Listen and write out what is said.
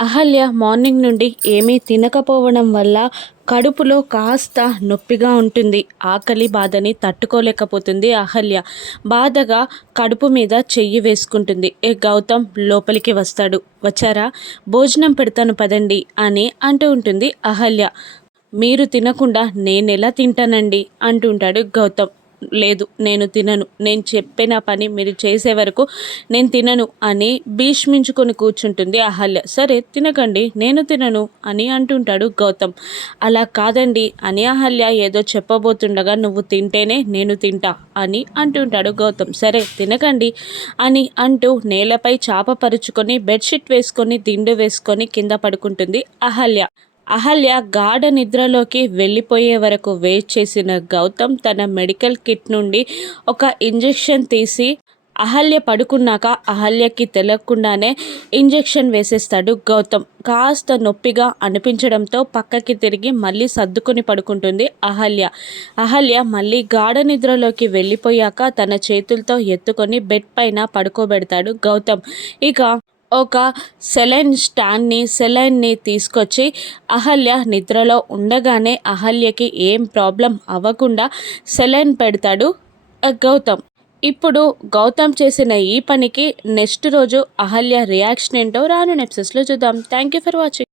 Ahalya morning నుండి ఏమీ తినకపోవడం వల్ల కడుపులో కాస్త నొప్పిగా ఉంటుంది. ఆకలి బాధని తట్టుకోలేకపోతుంది అహల్య. బాధగా కడుపు మీద చెయ్యి వేసుకుంటుంది. ఏ గౌతమ్ లోపలికి వస్తాడు. వచ్చారా? భోజనం పెడతాను పదండి అని అంటూ ఉంటుంది అహల్య. మీరు తినకుండా నేనెలా తింటానండి? అంటుంటాడు గౌతమ్. లేదు నేను తినను. నేను చెప్పిన పని మీరు చేసే వరకు నేను తినను అని భీష్మించుకొని కూర్చుంటుంది అహల్య. సరే తినకండి నేను తినను అని అంటుంటాడు గౌతమ్. అలా కాదండి అని అహల్య ఏదో చెప్పబోతుండగా నువ్వు తింటేనే నేను తింటా అని అంటుంటాడు గౌతమ్. సరే తినకండి అని అంటూ నేలపై చాప పరుచుకొని బెడ్షీట్ వేసుకొని దిండు వేసుకొని కింద పడుకుంటుంది అహల్య. అహల్య గాఢ నిద్రలోకి వెళ్ళిపోయే వరకు వెయిట్ చేసిన గౌతమ్ తన మెడికల్ కిట్ నుండి ఒక ఇంజెక్షన్ తీసి అహల్య పడుకున్నాక అహల్యకి తెలియకుండానే ఇంజెక్షన్ వేసేస్తాడు గౌతమ్. కాస్త నొప్పిగా అనిపించడంతో పక్కకి తిరిగి మళ్ళీ సర్దుకుని పడుకుంటుంది అహల్య. అహల్య మళ్ళీ గాఢ నిద్రలోకి వెళ్ళిపోయాక తన చేతులతో ఎత్తుకొని బెడ్ పైన పడుకోబెడతాడు గౌతమ్. ఇక ఒక సెలైన్ స్టాండ్ని సెలైన్ని తీసుకొచ్చి అహల్య నిద్రలో ఉండగానే అహల్యకి ఏం ప్రాబ్లం అవ్వకుండా సెలైన్ పెడతాడు గౌతమ్. ఇప్పుడు గౌతమ్ చేసిన ఈ పనికి నెక్స్ట్ రోజు అహల్య రియాక్షన్ ఏంటో రాను నెప్సెస్లో చూద్దాం. Thank you for watching.